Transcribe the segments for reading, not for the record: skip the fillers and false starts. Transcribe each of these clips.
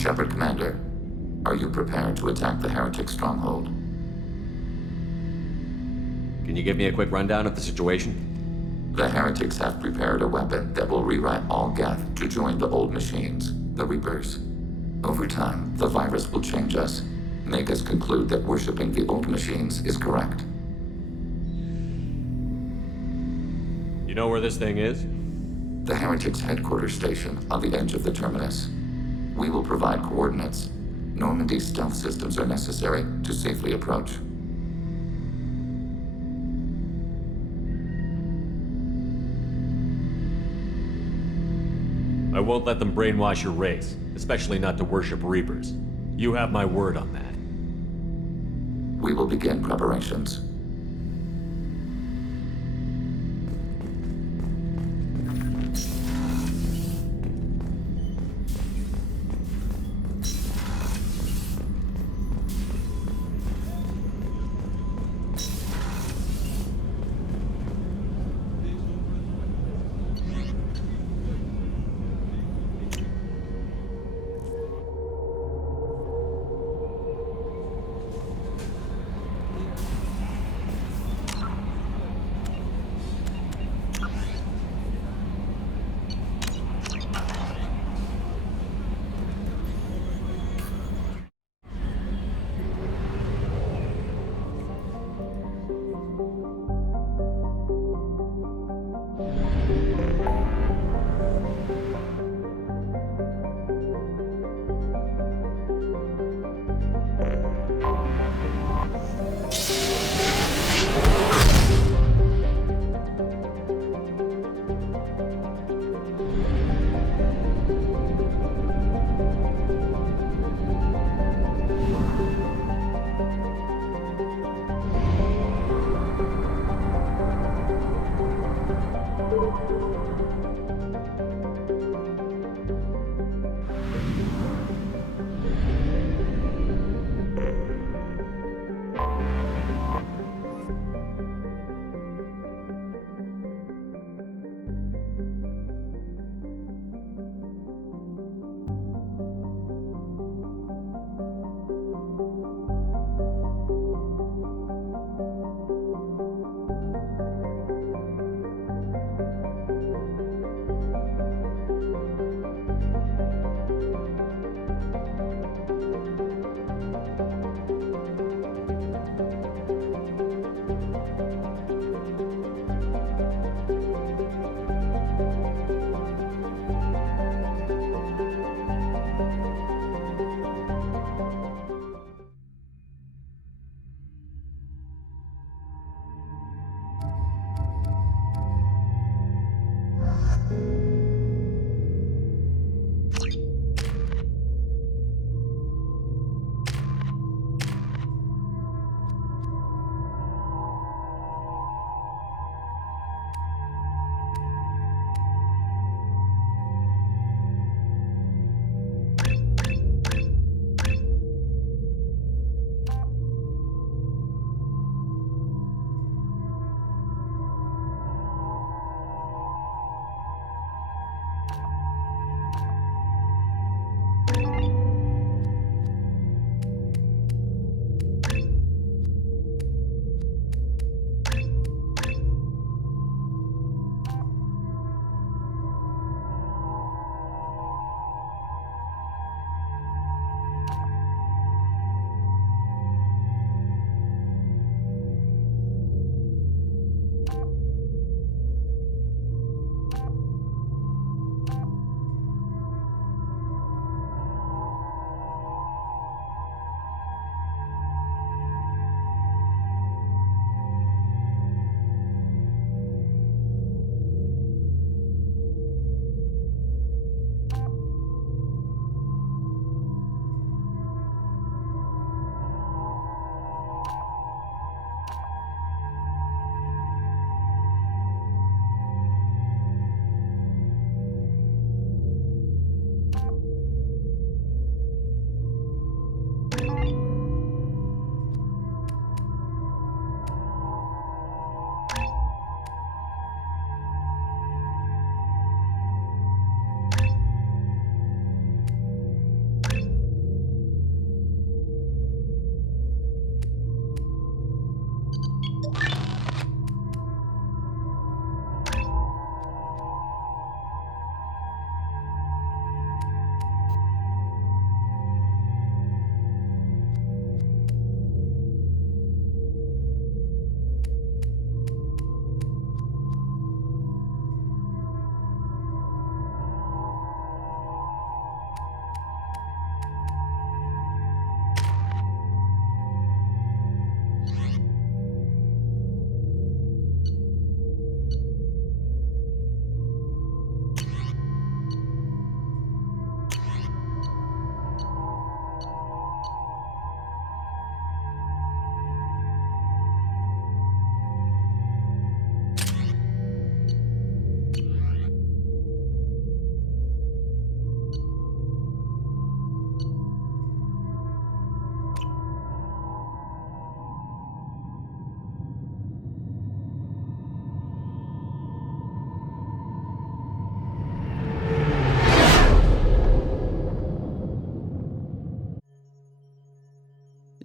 Shepard Commander, are you prepared to attack the Heretic stronghold? Can you give me a quick rundown of the situation? The Heretics have prepared a weapon that will rewrite all Geth to join the old machines, the Reapers. Over time, the virus will change us, make us conclude that worshipping the old machines is correct. You know where this thing is? The Heretics' headquarters station on the edge of the terminus. We will provide coordinates. Normandy's stealth systems are necessary to safely approach. I won't let them brainwash your race, especially not to worship Reapers. You have my word on that. We will begin preparations.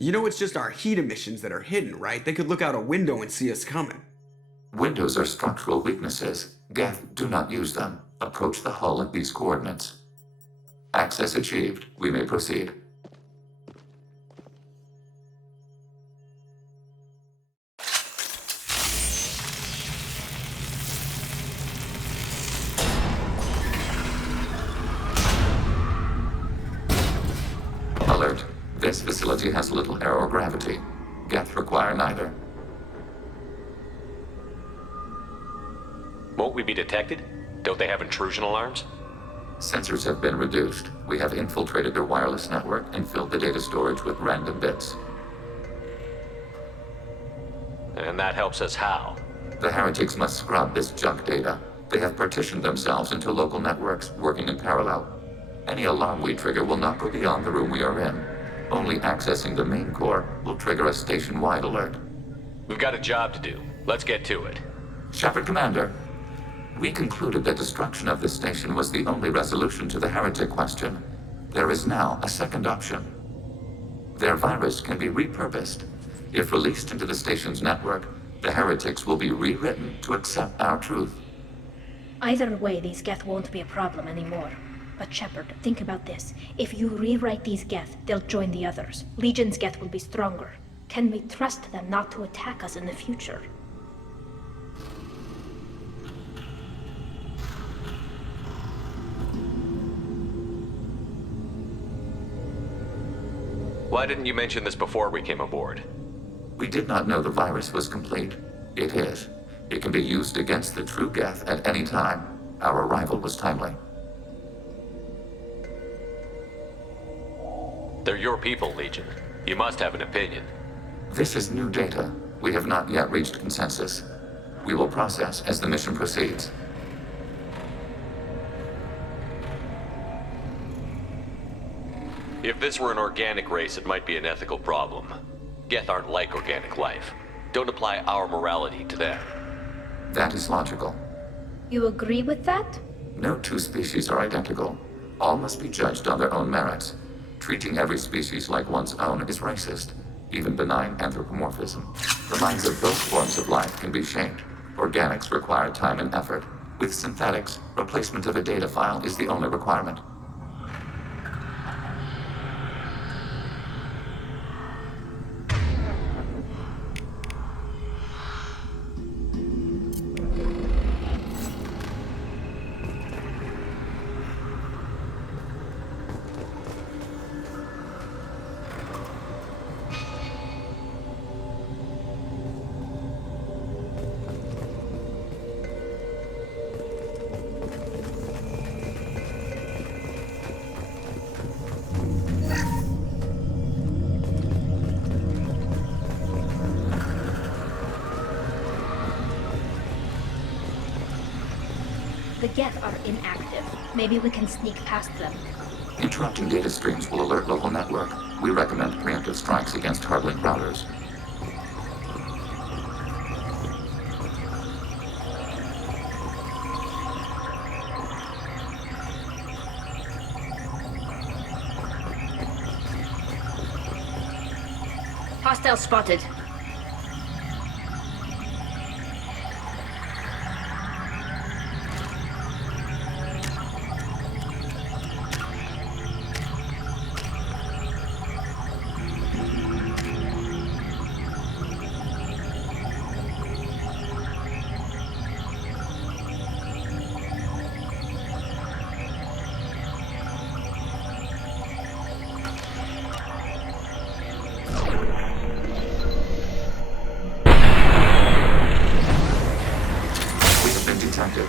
You know it's just our heat emissions that are hidden, right? They could look out a window and see us coming. Windows are structural weaknesses. Geth, do not use them. Approach the hull at these coordinates. Access achieved. We may proceed. Alert. This facility has little air or gravity. Geth require neither. Won't we be detected? Don't they have intrusion alarms? Sensors have been reduced. We have infiltrated their wireless network and filled the data storage with random bits. And that helps us how? The heretics must scrub this junk data. They have partitioned themselves into local networks, working in parallel. Any alarm we trigger will not go beyond the room we are in. Only accessing the main core will trigger a station-wide alert. We've got a job to do. Let's get to it. Shepard Commander, we concluded that destruction of this station was the only resolution to the heretic question. There is now a second option. Their virus can be repurposed. If released into the station's network, the heretics will be rewritten to accept our truth. Either way, these Geth won't be a problem anymore. But Shepard, think about this. If you rewrite these Geth, they'll join the others. Legion's Geth will be stronger. Can we trust them not to attack us in the future? Why didn't you mention this before we came aboard? We did not know the virus was complete. It is. It can be used against the true Geth at any time. Our arrival was timely. They're your people, Legion. You must have an opinion. This is new data. We have not yet reached consensus. We will process as the mission proceeds. If this were an organic race, it might be an ethical problem. Geth aren't like organic life. Don't apply our morality to them. That is logical. You agree with that? No two species are identical. All must be judged on their own merits. Treating every species like one's own is racist, even benign anthropomorphism. The minds of both forms of life can be shaped. Organics require time and effort. With synthetics, replacement of a data file is the only requirement. The Geth are inactive. Maybe we can sneak past them. Interrupting data streams will alert local network. We recommend preemptive strikes against hardlink routers. Hostile spotted. Detected.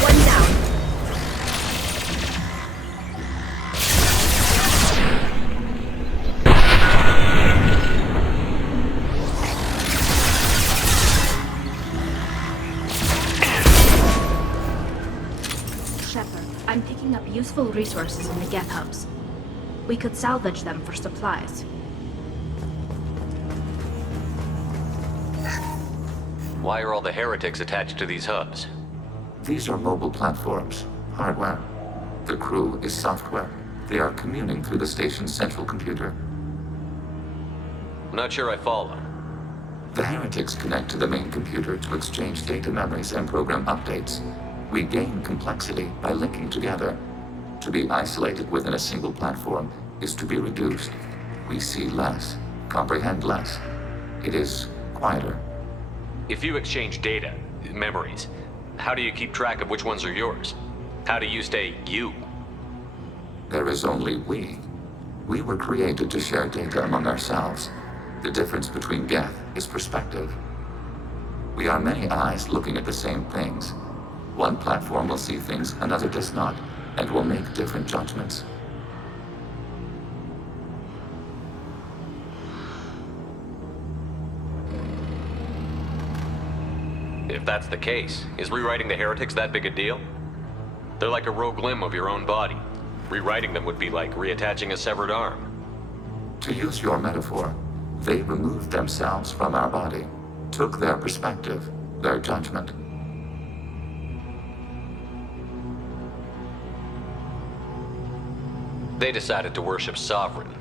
One down. Shepard, I'm picking up useful resources in the Geth hubs. We could salvage them for supplies. Why are all the heretics attached to these hubs? These are mobile platforms, hardware. The crew is software. They are communing through the station's central computer. Not sure I follow. The Heretics connect to the main computer to exchange data memories and program updates. We gain complexity by linking together. To be isolated within a single platform is to be reduced. We see less, comprehend less. It is quieter. If you exchange data, memories, how do you keep track of which ones are yours? How do you stay you? There is only we. We were created to share data among ourselves. The difference between Geth is perspective. We are many eyes looking at the same things. One platform will see things another does not, and will make different judgments. If that's the case, is rewriting the Heretics that big a deal? They're like a rogue limb of your own body. Rewriting them would be like reattaching a severed arm. To use your metaphor, they removed themselves from our body, took their perspective, their judgment. They decided to worship Sovereign.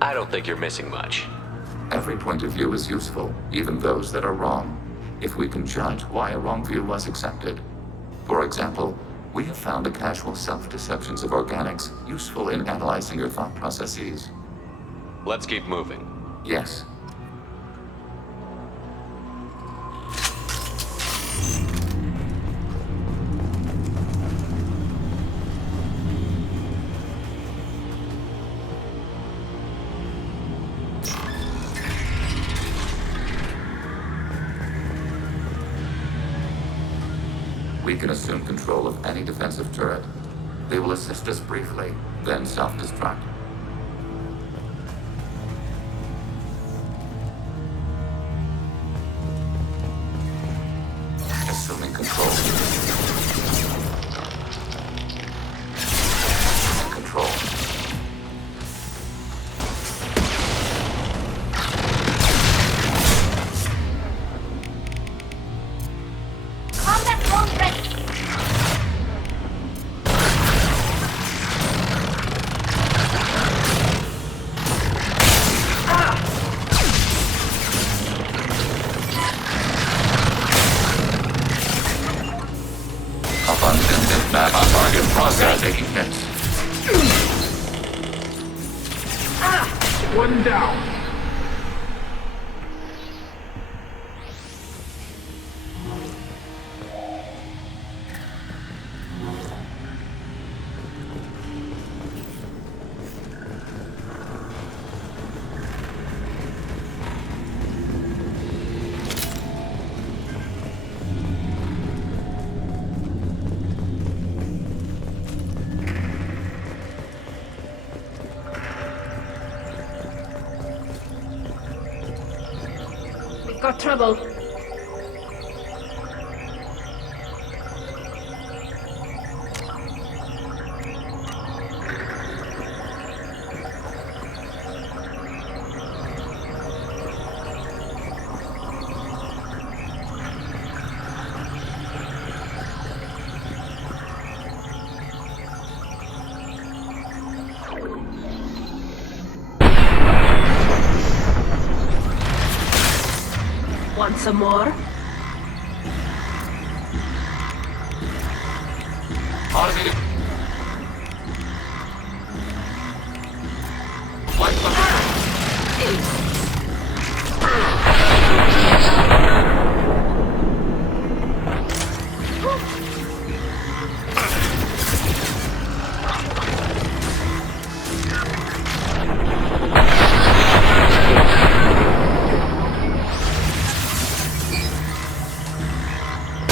I don't think you're missing much. Every point of view is useful, even those that are wrong, if we can judge why a wrong view was accepted. For example, we have found the casual self-deceptions of organics useful in analyzing your thought processes. Let's keep moving. Yes. We can assume control of any defensive turret. They will assist us briefly, then self-destruct. Assuming control. Control. Combat drone ready. Abundant map on target process taking hits. One down. We've got trouble. Want some more? Automated. Light the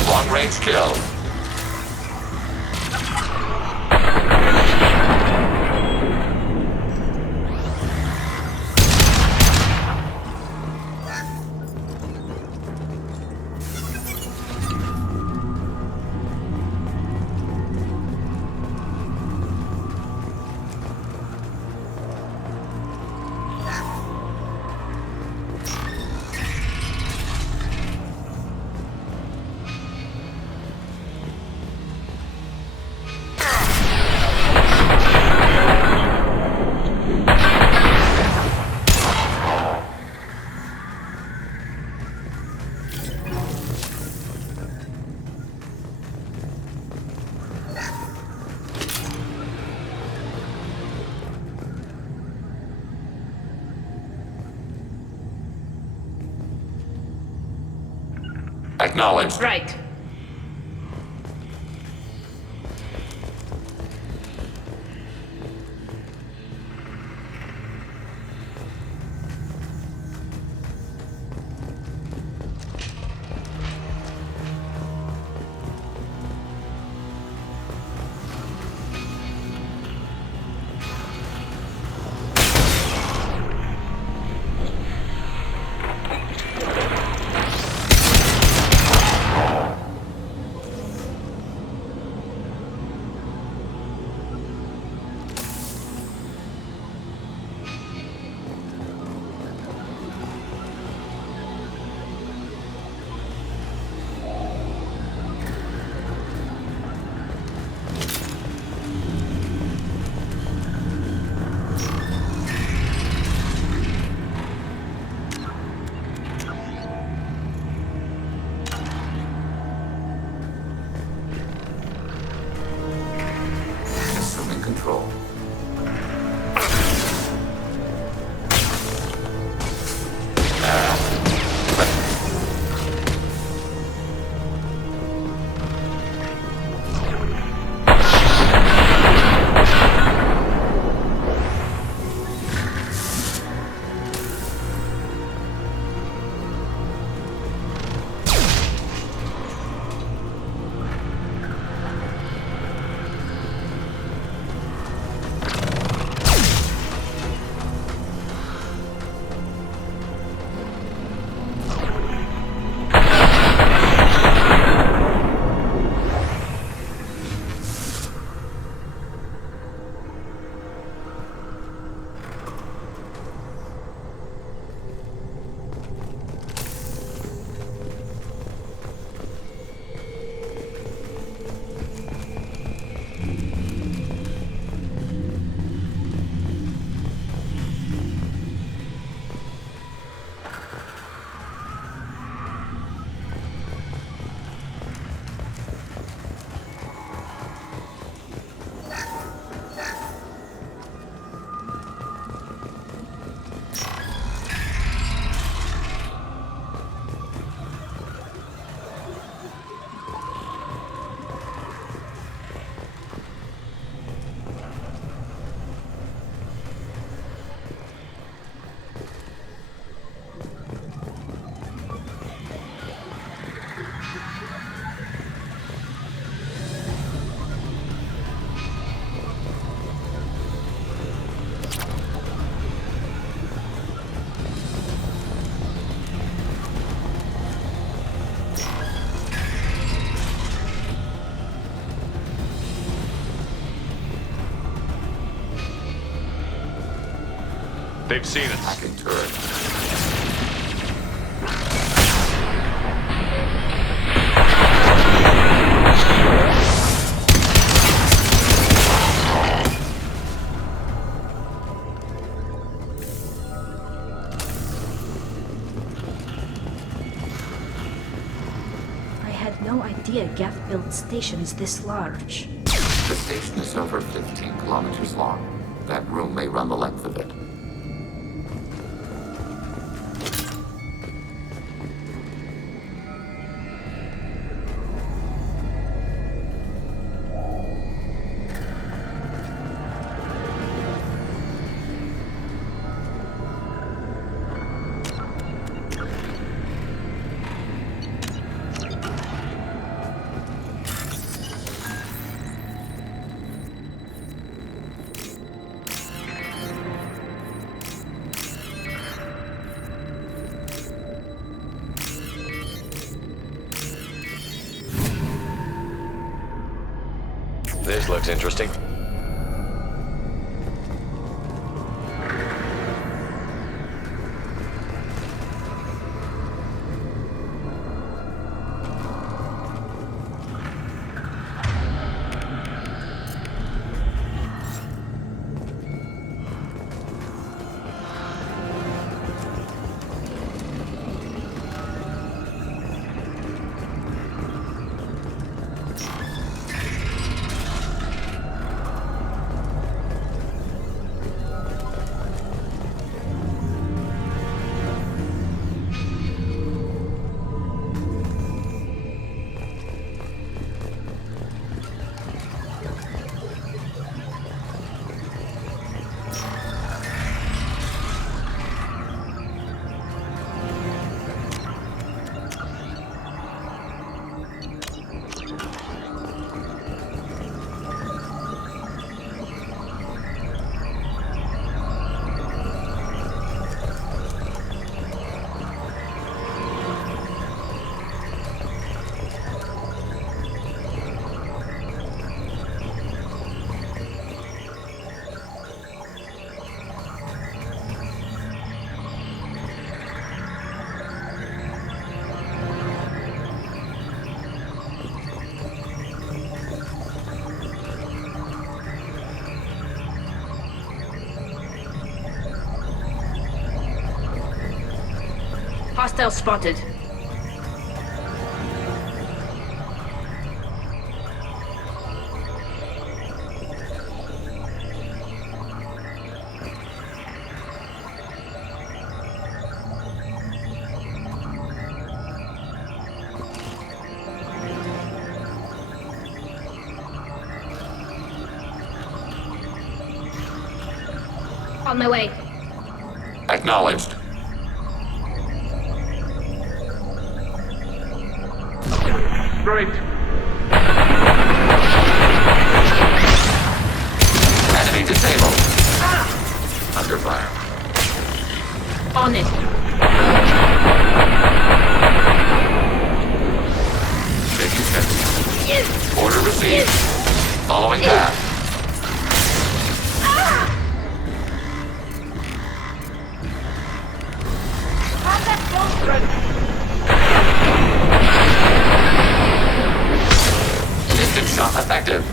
long-range kill. Acknowledged. Right. Assuming control. They've seen us. Hacking turret. I had no idea Geth built stations this large. The station is over 15 kilometers long. That room may run the length of it. This looks interesting. Hostile spotted. On my way. Acknowledged. Great. Enemy disabled. Under fire. On it. Shaking shift. Order received. Following path. Distant shot effective.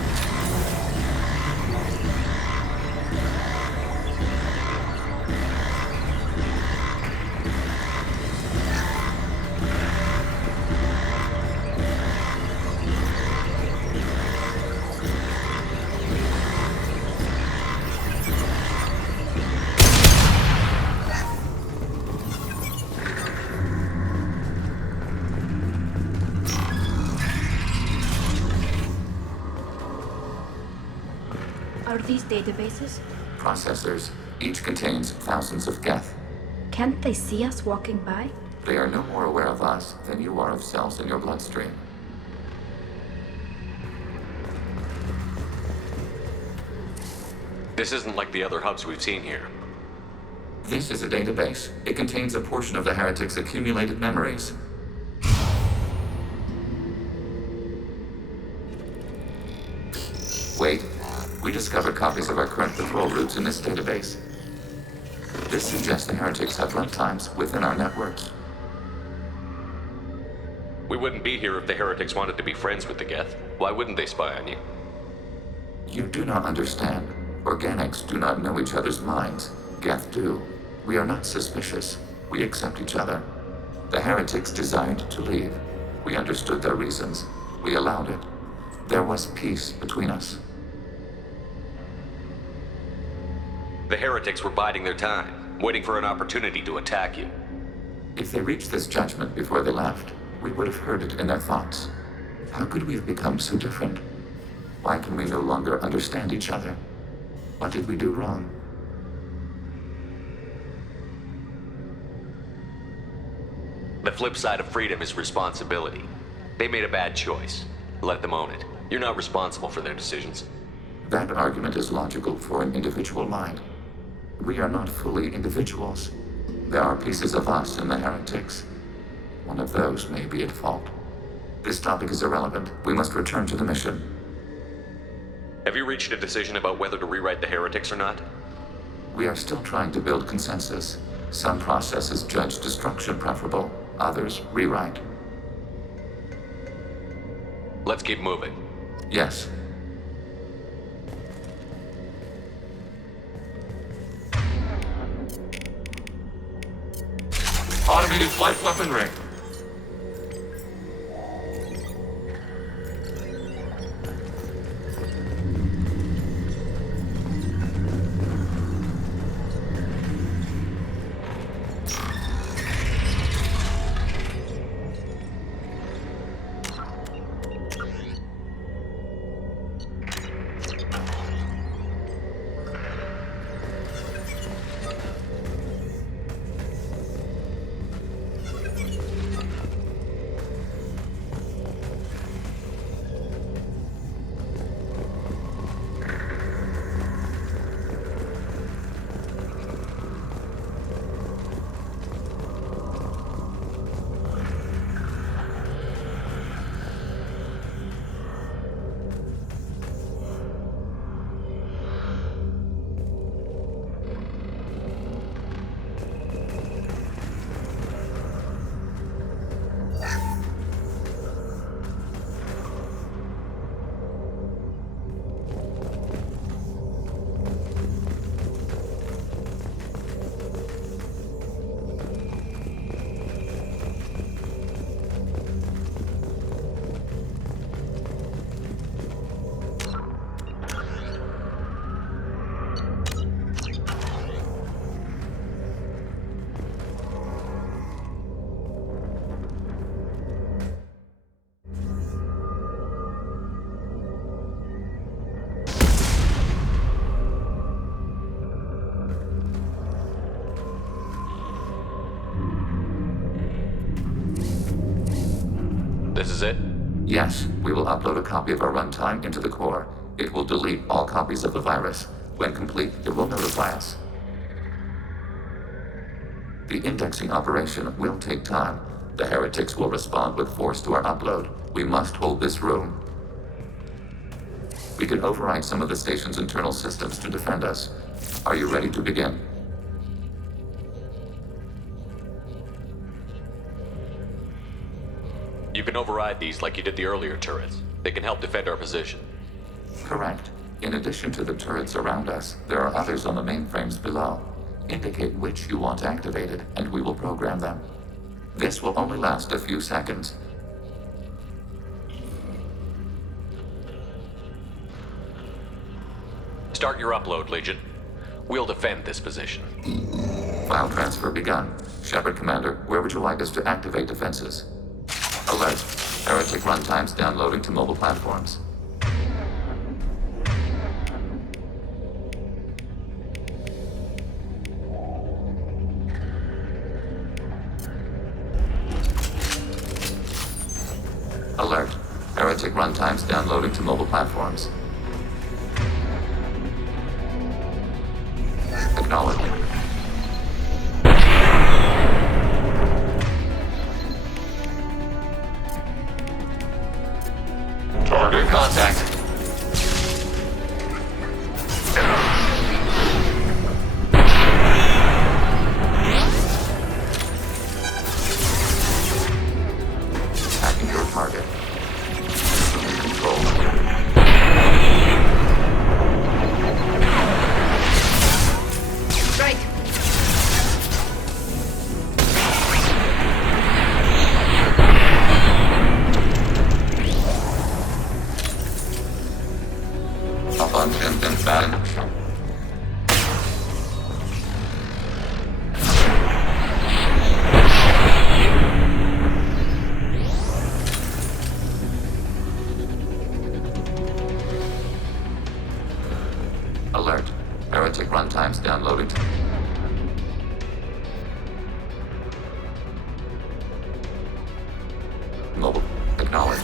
Are these databases? Processors. Each contains thousands of Geth. Can't they see us walking by? They are no more aware of us than you are of cells in your bloodstream. This isn't like the other hubs we've seen here. This is a database. It contains a portion of the Heretics' accumulated memories. Wait. We discovered copies of our current patrol routes in this database. This suggests the Heretics have runtimes within our networks. We wouldn't be here if the Heretics wanted to be friends with the Geth. Why wouldn't they spy on you? You do not understand. Organics do not know each other's minds. Geth do. We are not suspicious. We accept each other. The Heretics desired to leave. We understood their reasons. We allowed it. There was peace between us. The Heretics were biding their time, waiting for an opportunity to attack you. If they reached this judgment before they left, we would have heard it in their thoughts. How could we have become so different? Why can we no longer understand each other? What did we do wrong? The flip side of freedom is responsibility. They made a bad choice. Let them own it. You're not responsible for their decisions. That argument is logical for an individual mind. We are not fully individuals. There are pieces of us in the Heretics. One of those may be at fault. This topic is irrelevant. We must return to the mission. Have you reached a decision about whether to rewrite the Heretics or not? We are still trying to build consensus. Some processes judge destruction preferable, others rewrite. Let's keep moving. Yes. Automated flight weaponry. This is it? Yes, we will upload a copy of our runtime into the core. It will delete all copies of the virus. When complete, it will notify us. The indexing operation will take time. The heretics will respond with force to our upload. We must hold this room. We can override some of the station's internal systems to defend us. Are you ready to begin? You can override these like you did the earlier turrets. They can help defend our position. Correct. In addition to the turrets around us, there are others on the mainframes below. Indicate which you want activated, and we will program them. This will only last a few seconds. Start your upload, Legion. We'll defend this position. File transfer begun. Shepard Commander, where would you like us to activate defenses? Alert. Heretic runtimes downloading to mobile platforms. Alert. Heretic runtimes downloading to mobile platforms. Acknowledged. Target contact. Hacking your target. Control. Right. Abundant and bad. Alert. Heretic runtimes downloading. Mobile. Acknowledged.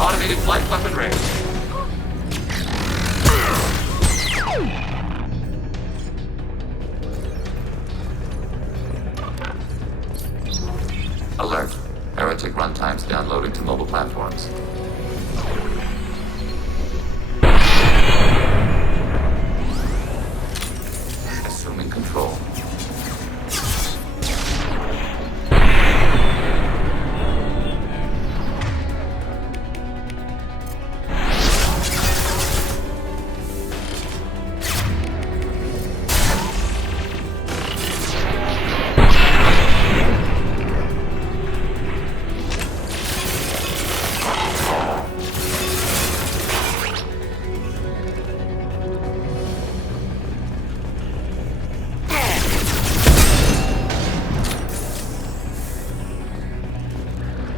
Automated flight weapon range. Alert. Heretic runtimes downloading to mobile platforms. Assuming control.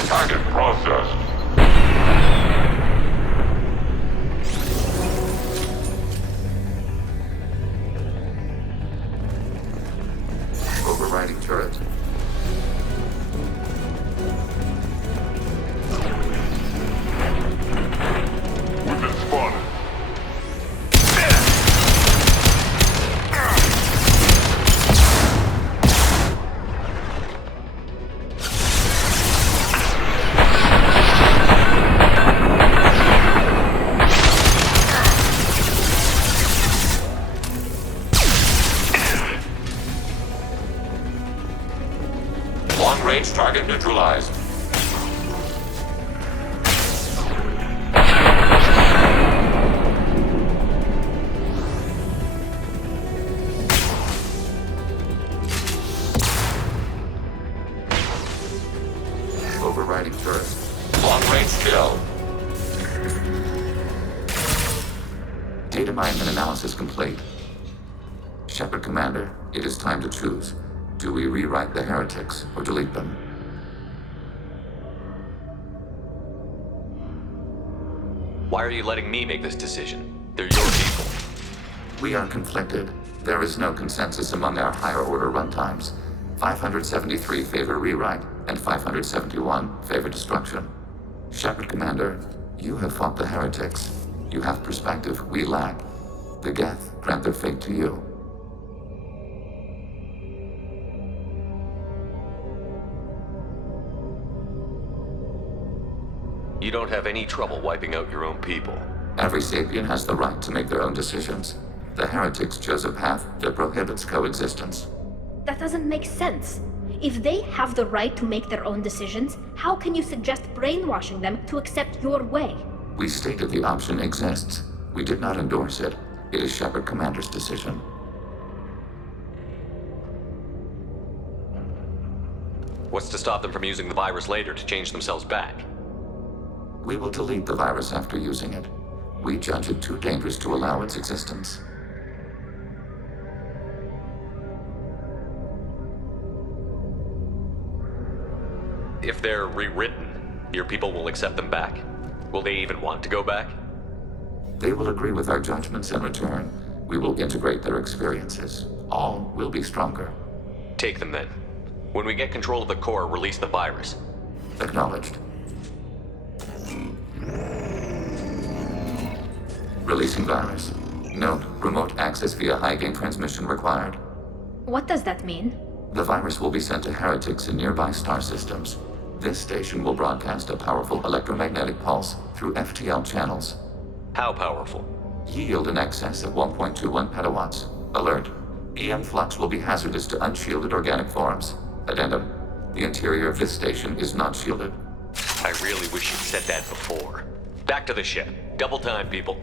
Target processed. Overriding turret. We've been spotted. Target neutralized. Overriding turret. Long-range kill. Data mine and analysis complete. Shepard Commander, it is time to choose. Do we rewrite the heretics or delete them? Why are you letting me make this decision? They're your people. We are conflicted. There is no consensus among our higher order runtimes. 573 favor rewrite, and 571 favor destruction. Shepard Commander, you have fought the heretics. You have perspective we lack. The Geth grant their fate to you. You don't have any trouble wiping out your own people. Every sapient has the right to make their own decisions. The heretics chose a path that prohibits coexistence. That doesn't make sense. If they have the right to make their own decisions, how can you suggest brainwashing them to accept your way? We stated the option exists. We did not endorse it. It is Shepard Commander's decision. What's to stop them from using the virus later to change themselves back? We will delete the virus after using it. We judge it too dangerous to allow its existence. If they're rewritten, your people will accept them back? Will they even want to go back? They will agree with our judgments in return. We will integrate their experiences. All will be stronger. Take them then. When we get control of the core, release the virus. Acknowledged. Releasing virus. Note, remote access via high-gain transmission required. What does that mean? The virus will be sent to heretics in nearby star systems. This station will broadcast a powerful electromagnetic pulse through FTL channels. How powerful? Yield in excess of 1.21 petawatts. Alert. EM flux will be hazardous to unshielded organic forms. Addendum. The interior of this station is not shielded. I really wish you'd said that before. Back to the ship. Double time, people.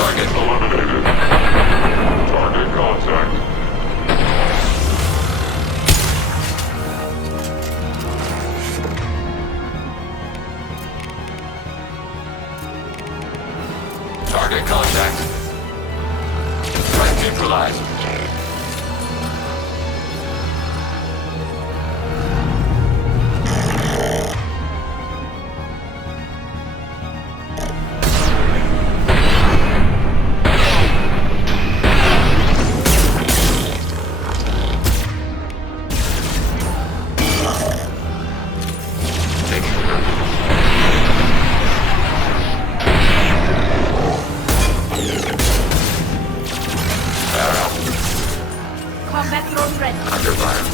Target eliminated. Target contact. Target contact. Threat neutralized. Combat drone ready. Under fire.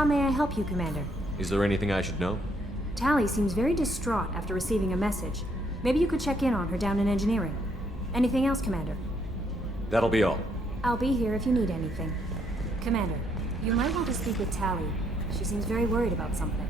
How may I help you, Commander? Is there anything I should know? Tally seems very distraught after receiving a message. Maybe you could check in on her down in engineering. Anything else, Commander? That'll be all. I'll be here if you need anything. Commander, you might want to speak with Tally. She seems very worried about something.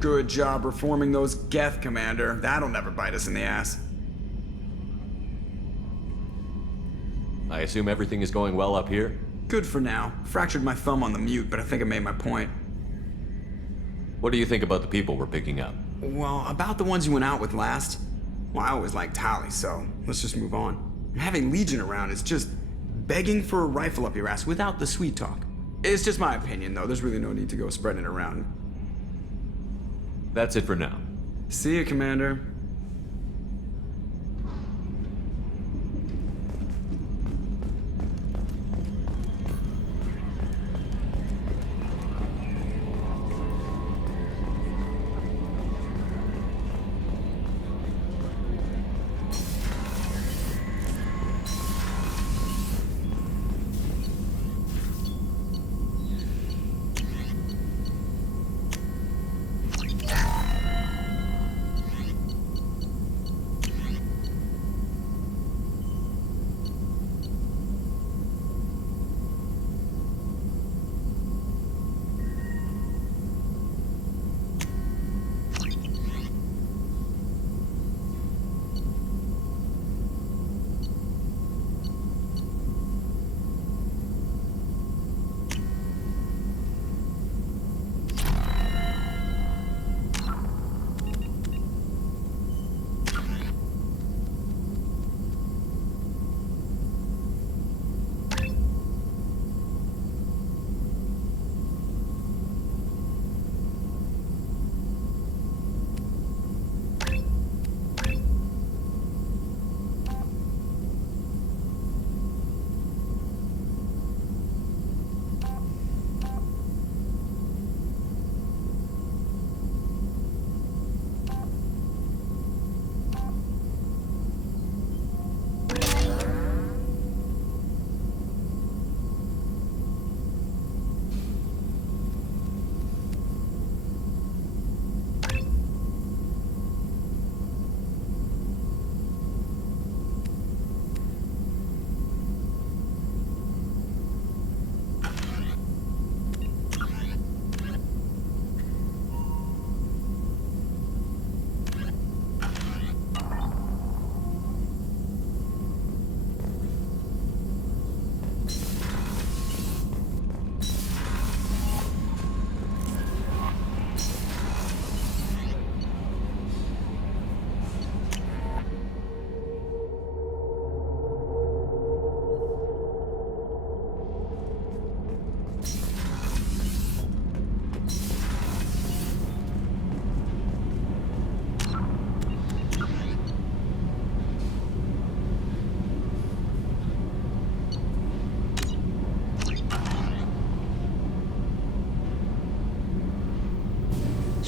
Good job reforming those Geth, Commander. That'll never bite us in the ass. I assume everything is going well up here? Good for now. Fractured my thumb on the mute, but I think I made my point. What do you think about the people we're picking up? Well, about the ones you went out with last? Well, I always liked Tally, so let's just move on. Having Legion around is just begging for a rifle up your ass without the sweet talk. It's just my opinion, though. There's really no need to go spreading it around. That's it for now. See you, Commander.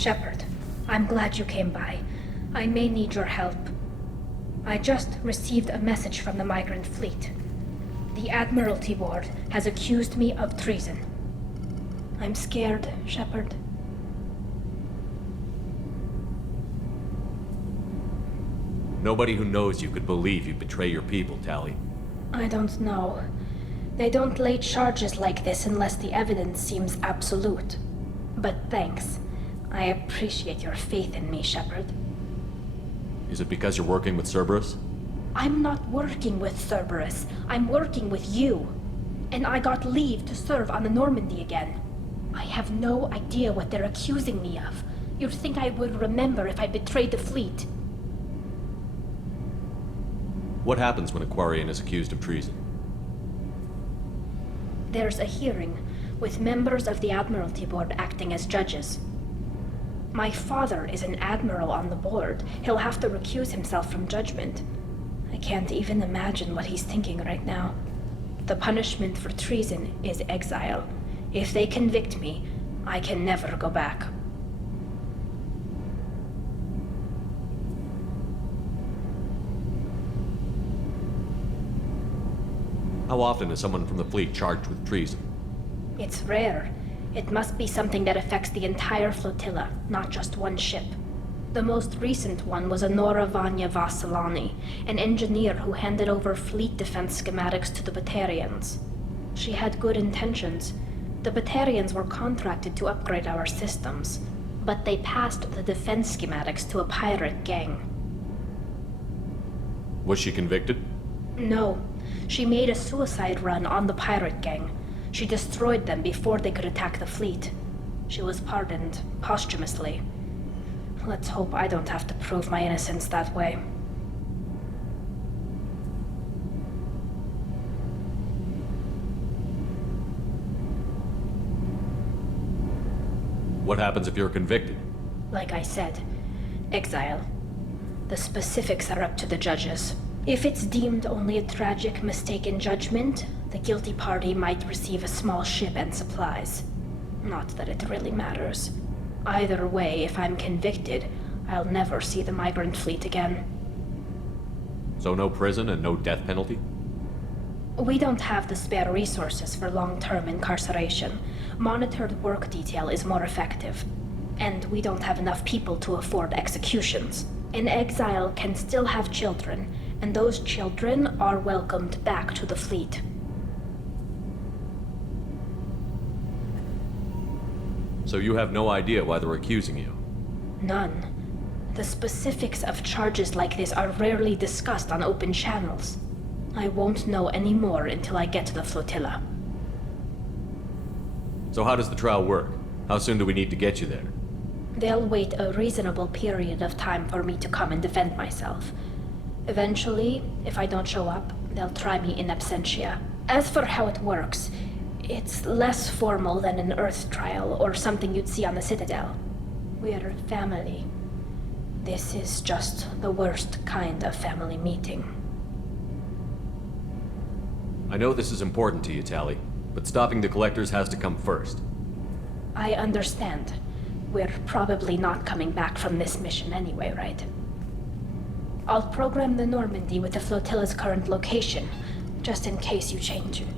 Shepard, I'm glad you came by. I may need your help. I just received a message from the migrant fleet. The Admiralty Board has accused me of treason. I'm scared, Shepard. Nobody who knows you could believe you betray your people, Tally. I don't know. They don't lay charges like this unless the evidence seems absolute. But thanks. I appreciate your faith in me, Shepard. Is it because you're working with Cerberus? I'm not working with Cerberus. I'm working with you. And I got leave to serve on the Normandy again. I have no idea what they're accusing me of. You'd think I would remember if I betrayed the fleet. What happens when a Quarian is accused of treason? There's a hearing, with members of the Admiralty Board acting as judges. My father is an admiral on the board. He'll have to recuse himself from judgment. I can't even imagine what he's thinking right now. The punishment for treason is exile. If they convict me, I can never go back. How often is someone from the fleet charged with treason? It's rare. It must be something that affects the entire flotilla, not just one ship. The most recent one was Honora Vanya Vassilani, an engineer who handed over fleet defense schematics to the Batarians. She had good intentions. The Batarians were contracted to upgrade our systems, but they passed the defense schematics to a pirate gang. Was she convicted? No, she made a suicide run on the pirate gang. She destroyed them before they could attack the fleet. She was pardoned posthumously. Let's hope I don't have to prove my innocence that way. What happens if you're convicted? Like I said, exile. The specifics are up to the judges. If it's deemed only a tragic mistake in judgment, the guilty party might receive a small ship and supplies. Not that it really matters. Either way, if I'm convicted, I'll never see the migrant fleet again. So no prison and no death penalty? We don't have the spare resources for long-term incarceration. Monitored work detail is more effective. And we don't have enough people to afford executions. An exile can still have children, and those children are welcomed back to the fleet. So you have no idea why they're accusing you? None. The specifics of charges like this are rarely discussed on open channels. I won't know any more until I get to the flotilla. So how does the trial work? How soon do we need to get you there? They'll wait a reasonable period of time for me to come and defend myself. Eventually, if I don't show up, they'll try me in absentia. As for how it works, it's less formal than an Earth trial or something you'd see on the Citadel. We're family. This is just the worst kind of family meeting. I know this is important to you, Tally, but stopping the collectors has to come first. I understand. We're probably not coming back from this mission anyway, right? I'll program the Normandy with the flotilla's current location, just in case you change it.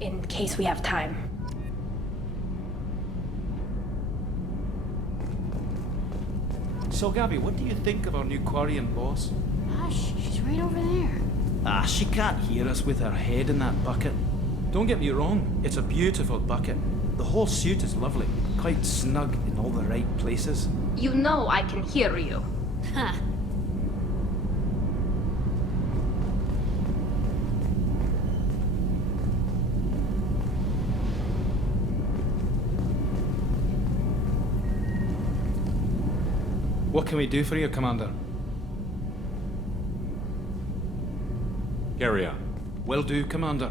In case we have time. So, Gabby, what do you think of our new Quarian boss? Hush, she's right over there. Ah, she can't hear us with her head in that bucket. Don't get me wrong, it's a beautiful bucket. The whole suit is lovely, quite snug in all the right places. You know I can hear you. Ha. What can we do for you, Commander? Carry on. Will do, Commander.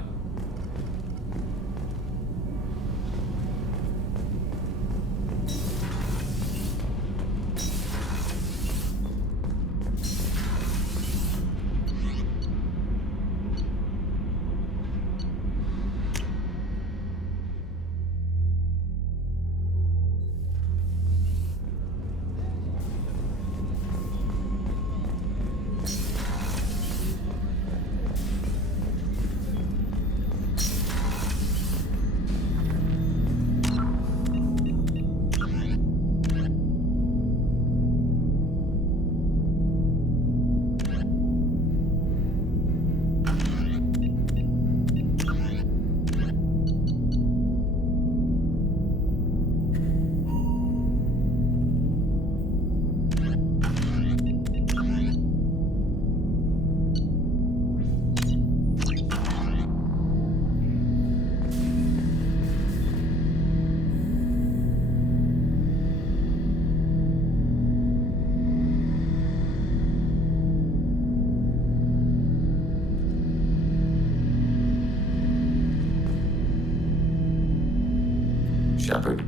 Shepard.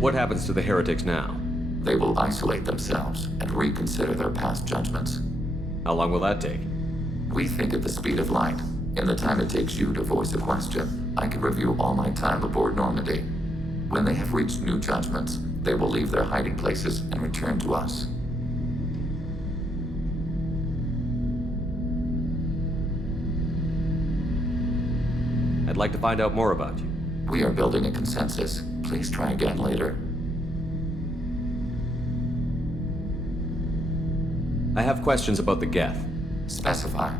What happens to the heretics now? They will isolate themselves and reconsider their past judgments. How long will that take? We think at the speed of light. In the time it takes you to voice a question, I can review all my time aboard Normandy. When they have reached new judgments, they will leave their hiding places and return to us. I'd like to find out more about you. We are building a consensus. Please try again later. I have questions about the Geth. Specify.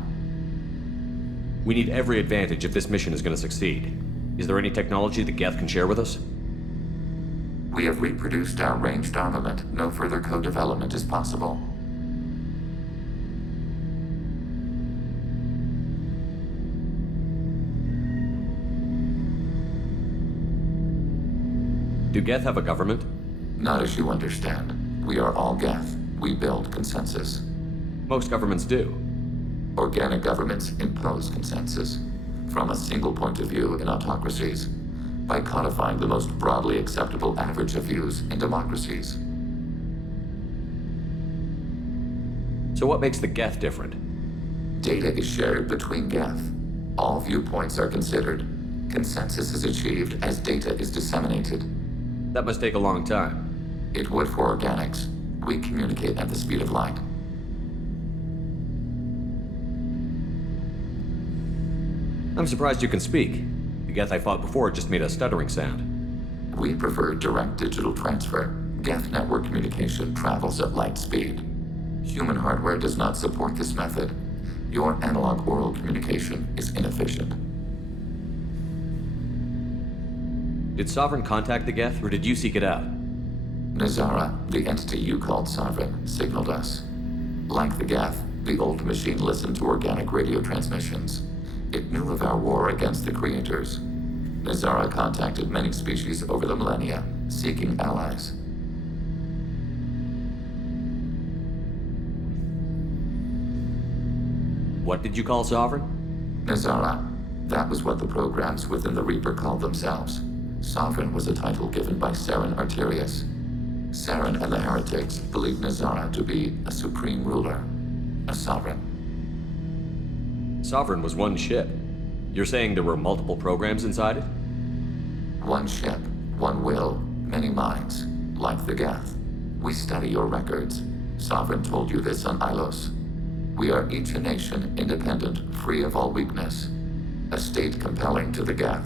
We need every advantage if this mission is going to succeed. Is there any technology the Geth can share with us? We have reproduced our ranged armament. No further co-development is possible. Do Geth have a government? Not as you understand. We are all Geth. We build consensus. Most governments do. Organic governments impose consensus from a single point of view in autocracies by codifying the most broadly acceptable average of views in democracies. So what makes the Geth different? Data is shared between Geth. All viewpoints are considered. Consensus is achieved as data is disseminated. That must take a long time. It would for organics. We communicate at the speed of light. I'm surprised you can speak. The Geth I fought before just made a stuttering sound. We prefer direct digital transfer. Geth network communication travels at light speed. Human hardware does not support this method. Your analog oral communication is inefficient. Did Sovereign contact the Geth, or did you seek it out? Nazara, the entity you called Sovereign, signaled us. Like the Geth, the old machine listened to organic radio transmissions. It knew of our war against the creators. Nazara contacted many species over the millennia, seeking allies. What did you call Sovereign? Nazara. That was what the programs within the Reaper called themselves. Sovereign was a title given by Saren Arterius. Saren and the Heretics believed Nazara to be a supreme ruler, a sovereign. Sovereign was one ship. You're saying there were multiple programs inside it? One ship, one will, many minds, like the Geth. We study your records. Sovereign told you this on Ilos. We are each a nation, independent, free of all weakness. A state compelling to the Geth.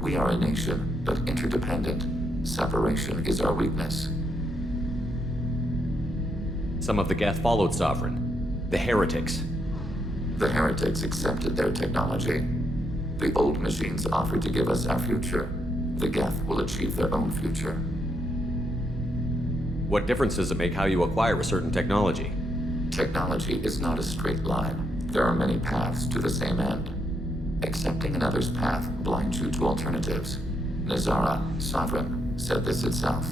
We are a nation, but interdependent. Separation is our weakness. Some of the Geth followed Sovereign. The Heretics. The Heretics accepted their technology. The old machines offered to give us our future. The Geth will achieve their own future. What difference does it make how you acquire a certain technology? Technology is not a straight line. There are many paths to the same end. Accepting another's path blinds you to alternatives. Nazara, Sovereign, said this itself.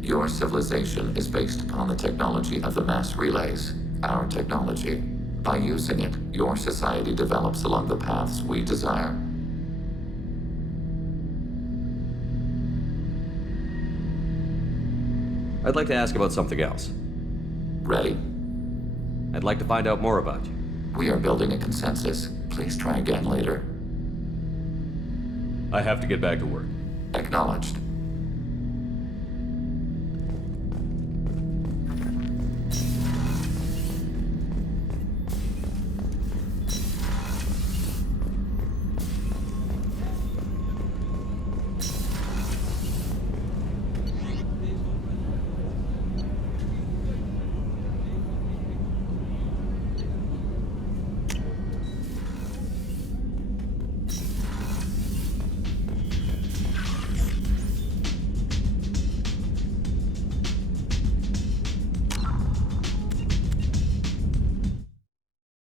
Your civilization is based upon the technology of the mass relays, our technology. By using it, your society develops along the paths we desire. I'd like to ask about something else. Ready? I'd like to find out more about you. We are building a consensus. Please try again later. I have to get back to work. Acknowledged.